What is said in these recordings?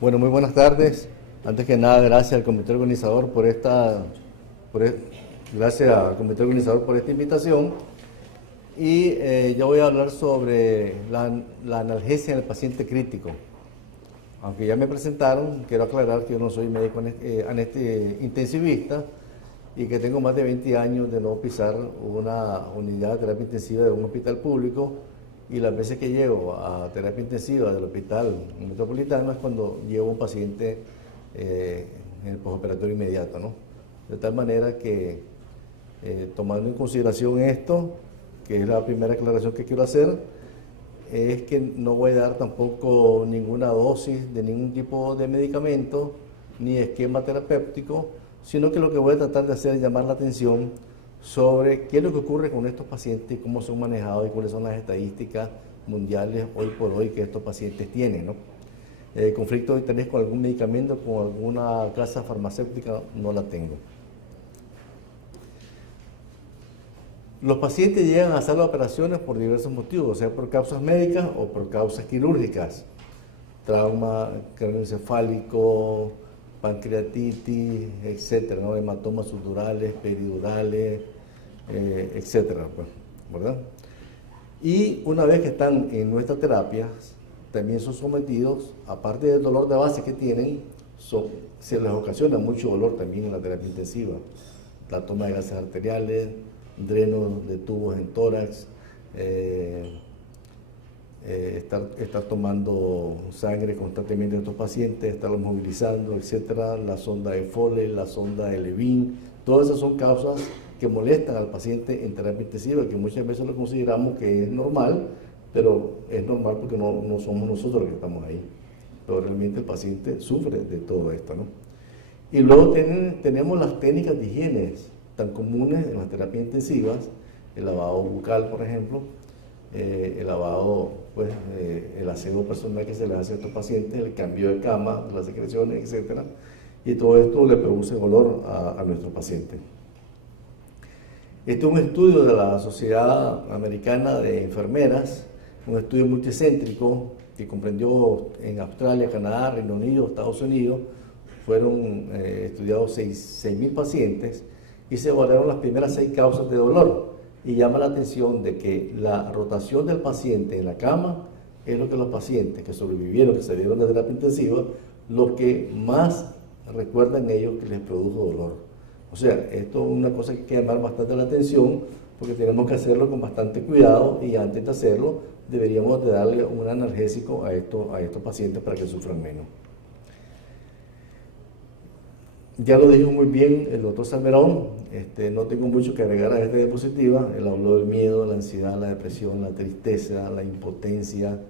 Bueno, muy buenas tardes. Antes que nada, gracias al comité organizador gracias al comité organizador por esta invitación. Y yo voy a hablar sobre la analgesia en el paciente crítico. Aunque ya me presentaron, quiero aclarar que yo no soy médico intensivista y que tengo más de 20 años de no pisar una unidad de terapia intensiva de un hospital público, y las veces que llego a terapia intensiva del hospital metropolitano es cuando llevo un paciente en el postoperatorio inmediato, ¿no? De tal manera que, tomando en consideración esto, que es la primera aclaración que quiero hacer, es que no voy a dar tampoco ninguna dosis de ningún tipo de medicamento ni esquema terapéutico, sino que lo que voy a tratar de hacer es llamar la atención sobre qué es lo que ocurre con estos pacientes, cómo son manejados y cuáles son las estadísticas mundiales hoy por hoy que estos pacientes tienen, ¿no? Conflicto de interés con algún medicamento, con alguna casa farmacéutica, no la tengo. Los pacientes llegan a sala de operaciones por diversos motivos, sea por causas médicas o por causas quirúrgicas. Trauma craneoencefálico, pancreatitis, etcétera, ¿no? Hematomas subdurales, peridurales, etcétera, pues, ¿verdad? Y una vez que están en nuestras terapias, también son sometidos, aparte del dolor de base que tienen, se les ocasiona mucho dolor también en la terapia intensiva. La toma de gases arteriales, dreno de tubos en tórax, estar tomando sangre constantemente de estos pacientes, estarlos movilizando, etcétera, la sonda de Foley, la sonda de Levin, todas esas son causas que molestan al paciente en terapia intensiva, que muchas veces lo consideramos que es normal, pero es normal porque no somos nosotros los que estamos ahí, pero realmente el paciente sufre de todo esto, ¿no? Y luego tenemos las técnicas de higiene tan comunes en las terapias intensivas, el lavado bucal, por ejemplo, el lavado, pues, el aseo personal que se le hace a estos pacientes, el cambio de cama, las secreciones, etcétera, y todo esto le produce dolor a nuestros pacientes. Este es un estudio de la Sociedad Americana de Enfermeras, un estudio multicéntrico que comprendió en Australia, Canadá, Reino Unido, Estados Unidos. Fueron estudiados 6.000 pacientes y se evaluaron las primeras 6 causas de dolor. Y llama la atención de que la rotación del paciente en la cama es lo que los pacientes que sobrevivieron, que salieron de terapia intensiva, lo que más recuerdan ellos que les produjo dolor. O sea, esto es una cosa que hay que llamar bastante la atención, porque tenemos que hacerlo con bastante cuidado, y antes de hacerlo deberíamos de darle un analgésico a estos pacientes para que sufran menos. Ya lo dijo muy bien el doctor Salmerón, no tengo mucho que agregar a esta diapositiva. Él habló del miedo, la ansiedad, la depresión, la tristeza, la impotencia,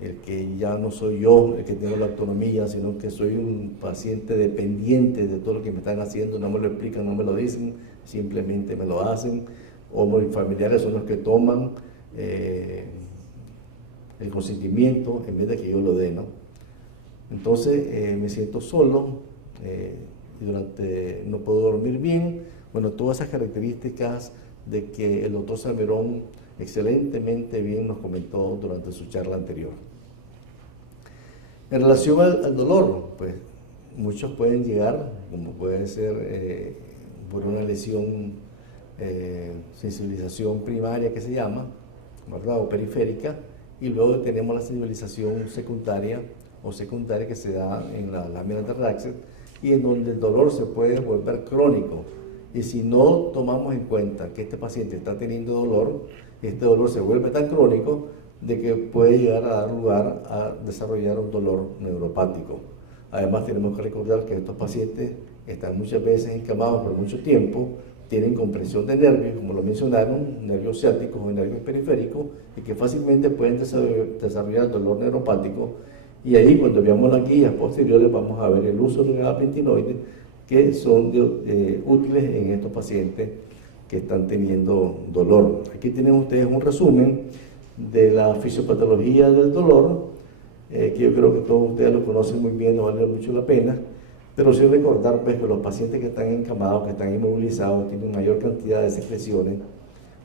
el que ya no soy yo el que tengo la autonomía, sino que soy un paciente dependiente de todo lo que me están haciendo, no me lo explican, no me lo dicen, simplemente me lo hacen, o mis familiares son los que toman el consentimiento en vez de que yo lo dé, ¿no? Entonces me siento solo, y no puedo dormir bien. Bueno, todas esas características de que el doctor Salmerón excelentemente bien nos comentó durante su charla anterior. En relación al dolor, pues muchos pueden llegar, como puede ser por una lesión, sensibilización primaria que se llama, ¿verdad?, o periférica, y luego tenemos la sensibilización secundaria que se da en la lámina de Raxet, y en donde el dolor se puede volver crónico. Y si no tomamos en cuenta que este paciente está teniendo dolor, este dolor se vuelve tan crónico de que puede llegar a dar lugar a desarrollar un dolor neuropático. Además, tenemos que recordar que estos pacientes están muchas veces encamados por mucho tiempo, tienen compresión de nervios, como lo mencionaron, nervios ciáticos o nervios periféricos, y que fácilmente pueden desarrollar dolor neuropático. Y ahí, cuando veamos las guías posteriores, vamos a ver el uso de gabapentinoides que son útiles en estos pacientes que están teniendo dolor. Aquí tienen ustedes un resumen de la fisiopatología del dolor, que yo creo que todos ustedes lo conocen muy bien, no vale mucho la pena, pero sí recordar, pues, que los pacientes que están encamados, que están inmovilizados, tienen mayor cantidad de secreciones.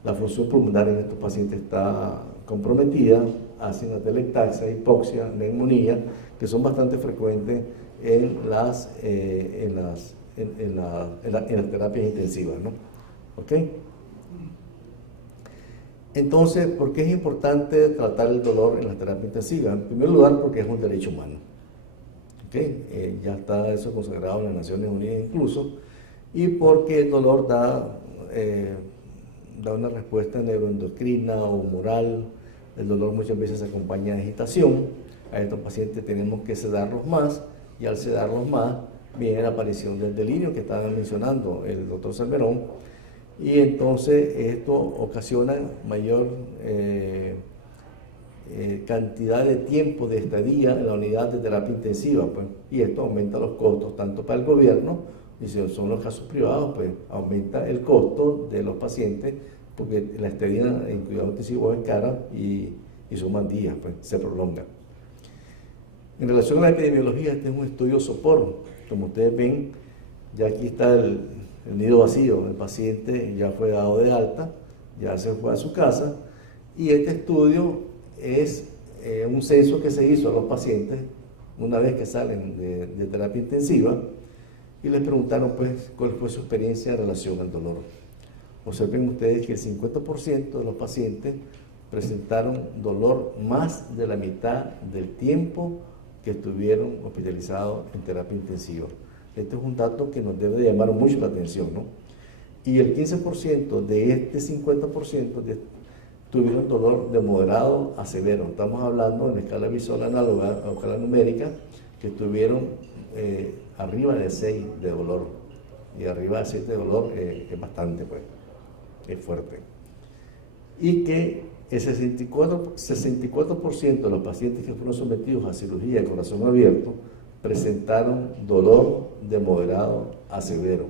La función pulmonar en estos pacientes está comprometida hacen atelectaxia, hipoxia, neumonía, que son bastante frecuentes en las terapias intensivas, ¿no? ¿Ok? Entonces, ¿por qué es importante tratar el dolor en la terapia intensiva? En primer lugar, porque es un derecho humano. ¿Okay? Ya está eso consagrado en las Naciones Unidas incluso, y porque el dolor da una respuesta neuroendocrina o humoral. El dolor muchas veces se acompaña de agitación. A estos pacientes tenemos que sedarlos más, y al sedarlos más viene la aparición del delirio que estaba mencionando el doctor Salmerón, y entonces esto ocasiona mayor cantidad de tiempo de estadía en la unidad de terapia intensiva, pues, y esto aumenta los costos tanto para el gobierno, y si son los casos privados, pues aumenta el costo de los pacientes, porque la estadía en cuidado intensivo es cara y suman días, pues se prolonga. En relación a la epidemiología, este es un estudio sopor. Como ustedes ven, ya aquí está el nido vacío, el paciente ya fue dado de alta, ya se fue a su casa, y este estudio es un censo que se hizo a los pacientes una vez que salen de terapia intensiva, y les preguntaron pues cuál fue su experiencia en relación al dolor. Observen ustedes que el 50% de los pacientes presentaron dolor más de la mitad del tiempo que estuvieron hospitalizados en terapia intensiva. Este es un dato que nos debe de llamar mucho la atención, ¿no? Y el 15% de este 50% tuvieron dolor de moderado a severo. Estamos hablando en la escala visual análoga a la escala numérica, que tuvieron arriba de 6 de dolor. Y arriba de 6 de dolor es bastante, pues, es fuerte. Y que el 64% de los pacientes que fueron sometidos a cirugía de corazón abierto presentaron dolor de moderado a severo.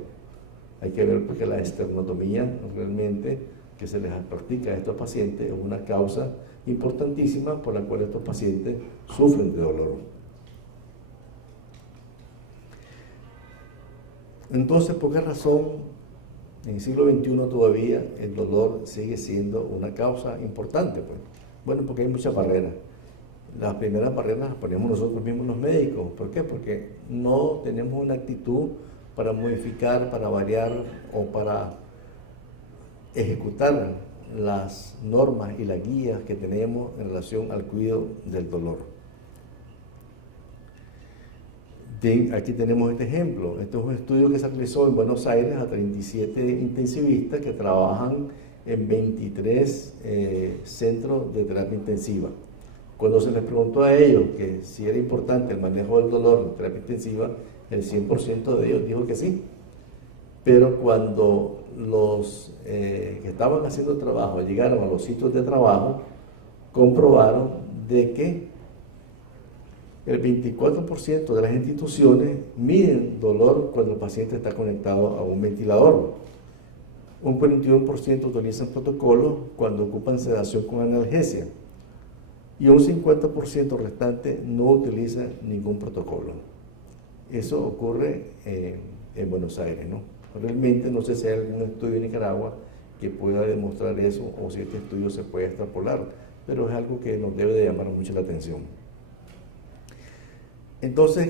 Hay que ver porque la esternotomía realmente que se les practica a estos pacientes es una causa importantísima por la cual estos pacientes sufren de dolor. Entonces, ¿por qué razón en el siglo XXI todavía el dolor sigue siendo una causa importante? Pues, bueno, porque hay muchas barreras. Las primeras barreras las ponemos nosotros mismos los médicos. ¿Por qué? Porque no tenemos una actitud para modificar, para variar o para ejecutar las normas y las guías que tenemos en relación al cuidado del dolor. Aquí tenemos este ejemplo. Este es un estudio que se realizó en Buenos Aires a 37 intensivistas que trabajan en 23 centros de terapia intensiva. Cuando se les preguntó a ellos que si era importante el manejo del dolor en terapia intensiva, el 100% de ellos dijo que sí. Pero cuando los que estaban haciendo trabajo llegaron a los sitios de trabajo, comprobaron de que el 24% de las instituciones miden dolor cuando el paciente está conectado a un ventilador. Un 41% utilizan protocolos cuando ocupan sedación con analgesia. Y un 50% restante no utiliza ningún protocolo. Eso ocurre en Buenos Aires, ¿no? Realmente no sé si hay algún estudio en Nicaragua que pueda demostrar eso o si este estudio se puede extrapolar, pero es algo que nos debe de llamar mucho la atención. Entonces,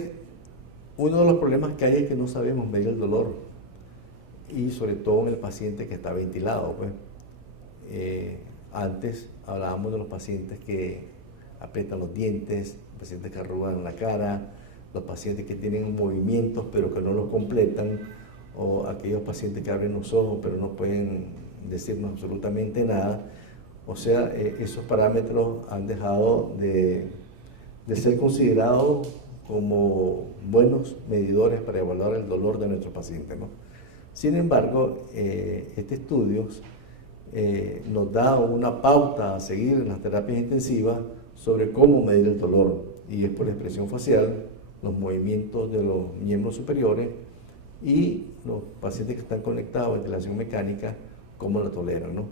uno de los problemas que hay es que no sabemos medir el dolor, y sobre todo en el paciente que está ventilado, pues. Antes hablábamos de los pacientes que aprietan los dientes, los pacientes que arrugan la cara, los pacientes que tienen movimientos pero que no los completan, o aquellos pacientes que abren los ojos pero no pueden decirnos absolutamente nada. O sea, esos parámetros han dejado de ser considerados como buenos medidores para evaluar el dolor de nuestros pacientes, ¿no? Sin embargo, este estudio nos da una pauta a seguir en las terapias intensivas sobre cómo medir el dolor, y es por la expresión facial, los movimientos de los miembros superiores y los pacientes que están conectados a ventilación mecánica, cómo la toleran, ¿no?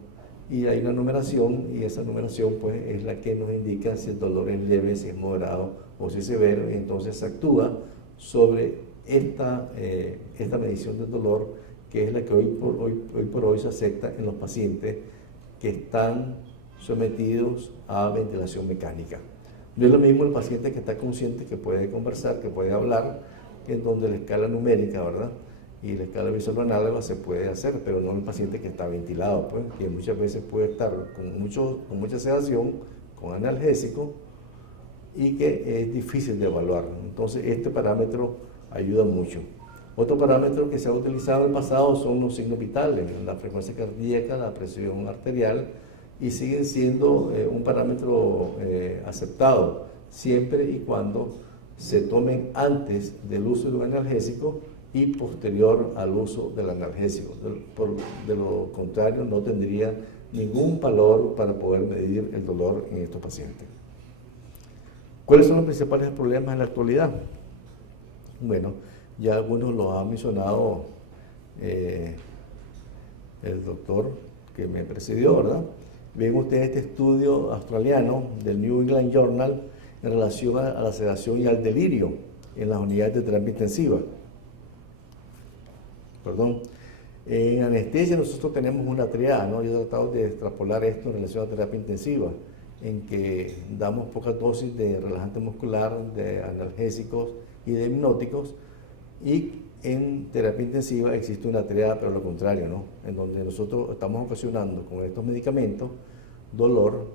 Y hay una numeración, y esa numeración pues es la que nos indica si el dolor es leve, si es moderado o si es severo, y entonces se actúa sobre esta medición del dolor, que es la que hoy por hoy se acepta en los pacientes que están sometidos a ventilación mecánica. No es lo mismo el paciente que está consciente, que puede conversar, que puede hablar, que en donde la escala numérica, ¿verdad?, y la escala visual análoga se puede hacer, pero no el paciente que está ventilado, pues, que muchas veces puede estar con mucha sedación, con analgésico, y que es difícil de evaluar. Entonces, este parámetro ayuda mucho. Otro parámetro que se ha utilizado en el pasado son los signos vitales, la frecuencia cardíaca, la presión arterial, y siguen siendo un parámetro aceptado, siempre y cuando se tomen antes del uso de un analgésico y posterior al uso del analgésico. De lo contrario, no tendría ningún valor para poder medir el dolor en estos pacientes. ¿Cuáles son los principales problemas en la actualidad? Bueno, ya algunos los ha mencionado el doctor que me precedió, ¿verdad? Ven ustedes este estudio australiano del New England Journal en relación a la sedación y al delirio en las unidades de terapia intensiva. En anestesia nosotros tenemos una triada, ¿no? Yo he tratado de extrapolar esto en relación a terapia intensiva, en que damos pocas dosis de relajante muscular, de analgésicos y de hipnóticos, y en terapia intensiva existe una triada, pero lo contrario, ¿no?, en donde nosotros estamos ocasionando con estos medicamentos dolor,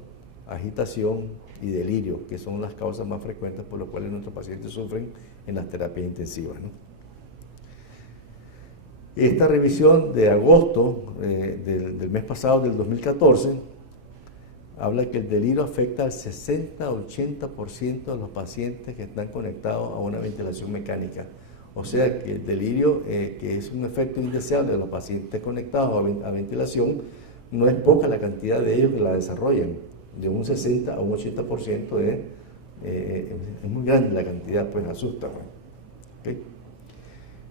agitación y delirio, que son las causas más frecuentes por las cuales nuestros pacientes sufren en las terapias intensivas, ¿no? Esta revisión de agosto del mes pasado, del 2014, habla que el delirio afecta al 60-80% de los pacientes que están conectados a una ventilación mecánica. O sea que el delirio, que es un efecto indeseable de los pacientes conectados a ventilación, no es poca la cantidad de ellos que la desarrollan. De un 60 a un 80% es muy grande la cantidad, pues asusta. ¿Okay?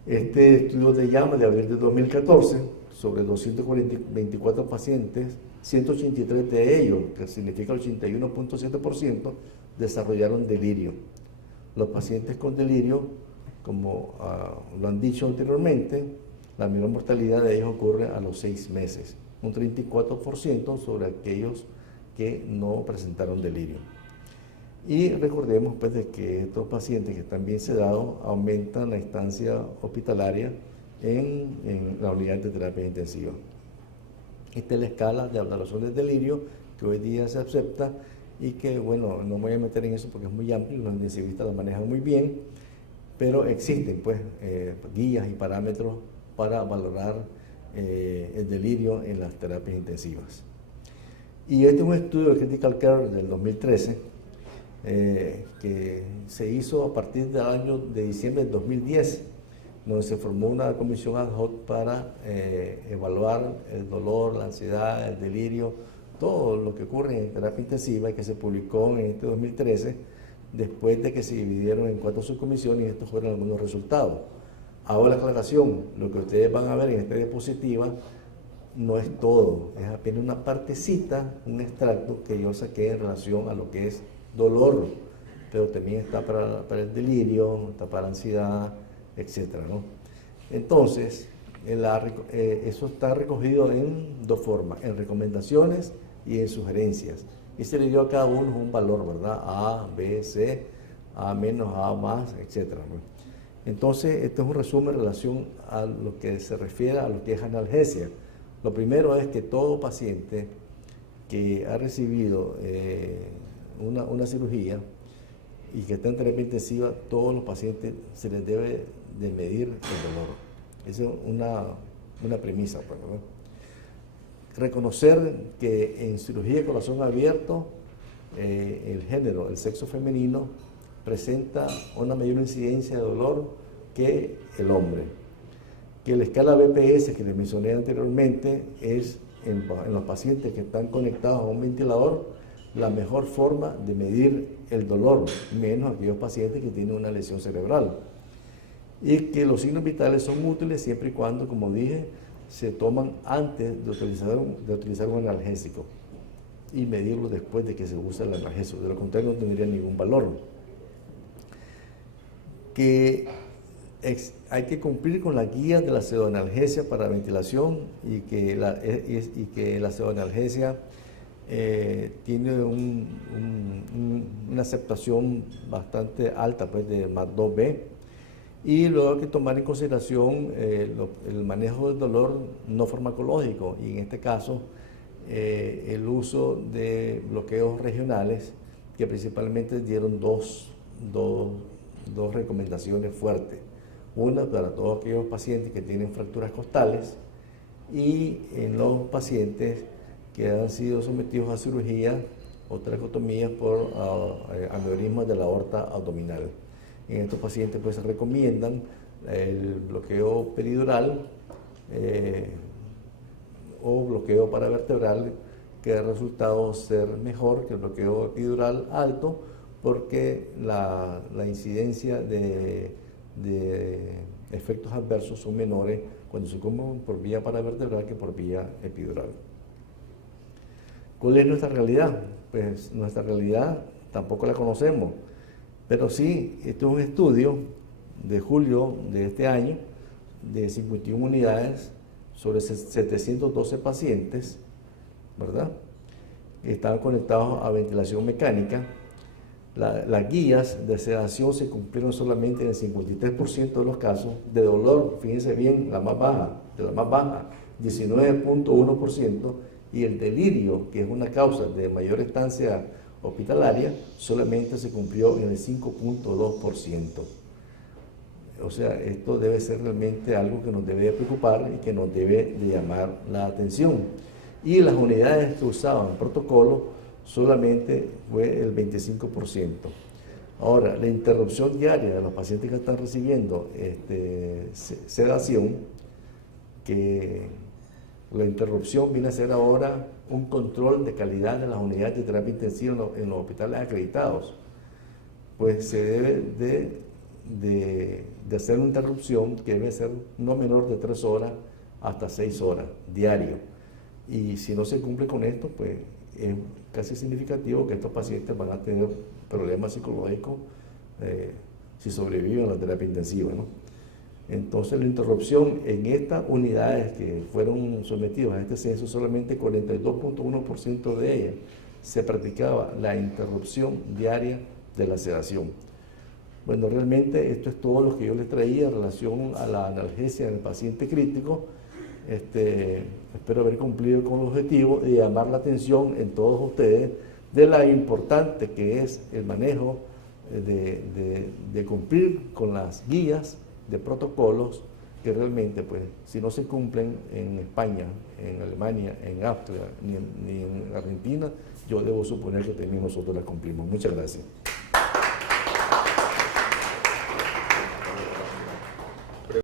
Este estudio de llama de abril de 2014, sobre 224 pacientes, 183 de ellos, que significa el 81.7%, desarrollaron delirio. Los pacientes con delirio, como lo han dicho anteriormente, la menor mortalidad de ellos ocurre a los 6 meses, un 34% sobre aquellos que no presentaron delirio. Y recordemos pues de que estos pacientes que están bien sedados aumentan la estancia hospitalaria en la unidad de terapia intensiva. Esta es la escala de valoración del delirio que hoy día se acepta y que, bueno, no me voy a meter en eso porque es muy amplio, los intensivistas la manejan muy bien, pero existen pues guías y parámetros para valorar el delirio en las terapias intensivas. Y este es un estudio de Critical Care del 2013, que se hizo a partir del año de diciembre del 2010, donde se formó una comisión ad hoc para evaluar el dolor, la ansiedad, el delirio, todo lo que ocurre en terapia intensiva, y que se publicó en este 2013, después de que se dividieron en 4 subcomisiones, y estos fueron algunos resultados. Ahora la aclaración, lo que ustedes van a ver en esta diapositiva no es todo, es apenas una partecita, un extracto que yo saqué en relación a lo que es dolor, pero también está para el delirio, está para la ansiedad, etc., ¿no? Entonces, eso está recogido en 2 formas, en recomendaciones y en sugerencias, y se le dio a cada uno un valor, ¿verdad? A, B, C, A menos, A más, etc., ¿no? Entonces, esto es un resumen en relación a lo que se refiere a lo que es analgesia. Lo primero es que todo paciente que ha recibido una cirugía y que está en terapia intensiva, todos los pacientes se les debe de medir el dolor. Esa es una premisa, pues, ¿no? Reconocer que en cirugía de corazón abierto, el género, el sexo femenino, presenta una mayor incidencia de dolor que el hombre. Que la escala BPS que les mencioné anteriormente es en los pacientes que están conectados a un ventilador la mejor forma de medir el dolor, menos aquellos pacientes que tienen una lesión cerebral. Y que los signos vitales son útiles siempre y cuando, como dije, se toman antes de utilizar un analgésico y medirlo después de que se usa el analgésico. De lo contrario, no tendría ningún valor. Que hay que cumplir con las guías de la pseudoanalgesia para ventilación y que la pseudoanalgesia tiene una aceptación bastante alta, pues de más 2B. Y luego hay que tomar en consideración el manejo del dolor no farmacológico, y en este caso el uso de bloqueos regionales, que principalmente dieron dos recomendaciones fuertes. Una para todos aquellos pacientes que tienen fracturas costales, y en los pacientes que han sido sometidos a cirugía o traqueotomías por aneurismas de la aorta abdominal. En estos pacientes pues se recomiendan el bloqueo peridural o bloqueo paravertebral, que ha resultado ser mejor que el bloqueo epidural alto, porque la incidencia de efectos adversos son menores cuando se ocupan por vía paravertebral que por vía epidural. ¿Cuál es nuestra realidad? Pues nuestra realidad tampoco la conocemos, pero sí, este es un estudio de julio de este año de 51 unidades sobre 712 pacientes, ¿verdad? Estaban conectados a ventilación mecánica. Las guías de sedación se cumplieron solamente en el 53% de los casos. De dolor, fíjense bien, la más baja, 19.1%, y el delirio, que es una causa de mayor estancia hospitalaria, solamente se cumplió en el 5.2%. O sea, esto debe ser realmente algo que nos debe preocupar y que nos debe de llamar la atención. Y las unidades que usaban protocolo solamente fue el 25%. Ahora, la interrupción diaria de los pacientes que están recibiendo sedación, que la interrupción viene a ser ahora un control de calidad de las unidades de terapia intensiva en los hospitales acreditados, pues se debe de hacer una interrupción que debe ser no menor de 3 horas hasta 6 horas diario. Y si no se cumple con esto, pues es casi significativo que estos pacientes van a tener problemas psicológicos si sobreviven a la terapia intensiva, ¿no? Entonces la interrupción en estas unidades que fueron sometidas a este censo, solamente 42.1% de ellas se practicaba la interrupción diaria de la sedación. Bueno, realmente esto es todo lo que yo les traía en relación a la analgesia en el paciente crítico. Espero haber cumplido con el objetivo de llamar la atención en todos ustedes de la importante que es el manejo de cumplir con las guías de protocolos, que realmente, pues, si no se cumplen en España, en Alemania, en Austria, ni en Argentina, yo debo suponer que también nosotros las cumplimos. Muchas gracias.